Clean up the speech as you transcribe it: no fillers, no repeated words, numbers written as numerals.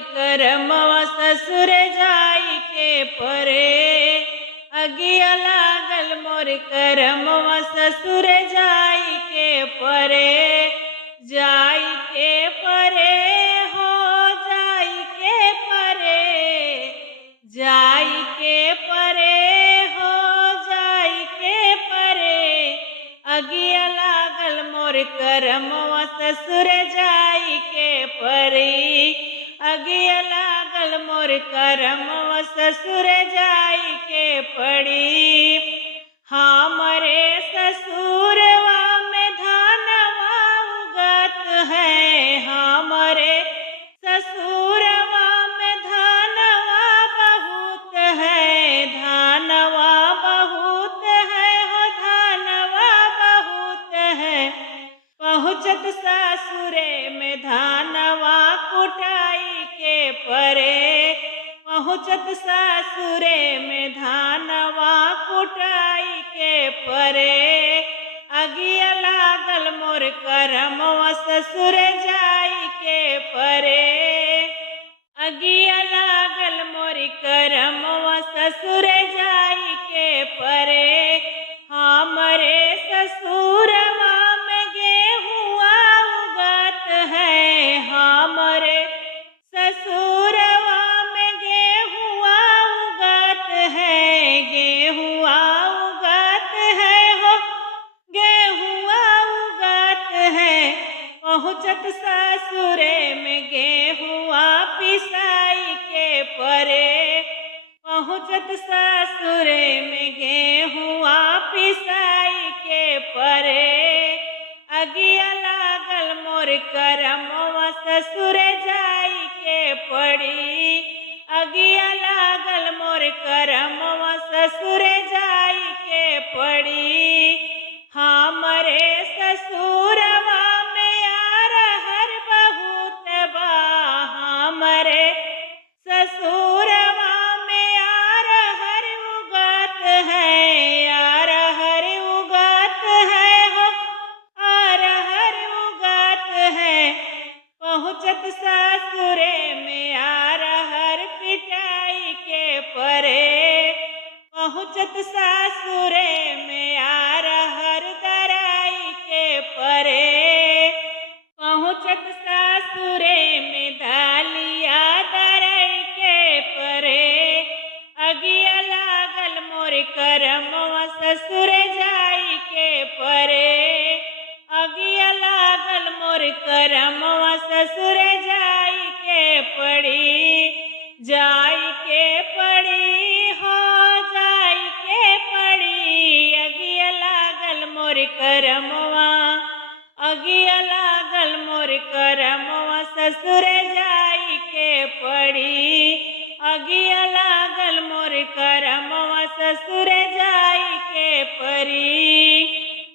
करमवा ससुर जाई के परे। अगिया लागल मोर करमवा ससुर जाई के परे। जाई के परे हो जाई के परे। जाई के परे हो जाई के परे। अगिया लागल मोर करमवा ससुर जाई के परी। अगिया लागल मोर करमवा ससुर जाई के पड़ी। हमरे ससुरवा में धानवा उगत है। हमरे ससुरवा में धानवा बहुत है। धानवा बहुत है हो धानवा बहुत है। पहुँचत सासुरे में धानवा कुटाई के परे। पहुँचत सासुरे में धानवा कुटाई के परे। अगिया लागल मोर करमवा ससुर जाई के परे। अगिया लागल मोर करमवा ससुर जाई के परे। हमरे ससुरवा में गेहुआ उगत है। हमरे ससुरवा में गेहुआ उगत है। गेहुआ उगत है हो गेहुआ उगत है। पहुँचत सासुरे में गेहुआ पिसाई के परे। पहुँचत सासुरे में गेहुआ पिसाई के परे। अगिया लागल मोर करमवा ससुर जाई के पड़ी। अगिया लागल मोर करमवा ससुर जाई के पड़ी। हमरे ससुरवा में अरहर बहुत बा। हमरे ससुरवा में अरहर उगत है। अरहर उगत है हो अरहर उगत है। पहुँचत सासुरे में अरहर पिटाई के परे। पहुँचत सासुरे में अरहर दराई के परे। पहुँचत सासुरे में दालिया दराई के परे। अगिया लागल मोर करमवा ससुर जाई के परे। अगिया लागल मोर करमवा ससुर जाई के पड़ी। जाई के पड़ी हो जाई के पड़ी। अगिया लागल मोर करमवा। अगिया लागल मोर करमवा ससुर जाई के पड़ी। अगिया लागल मोर करमवा ससुर जाई के परी।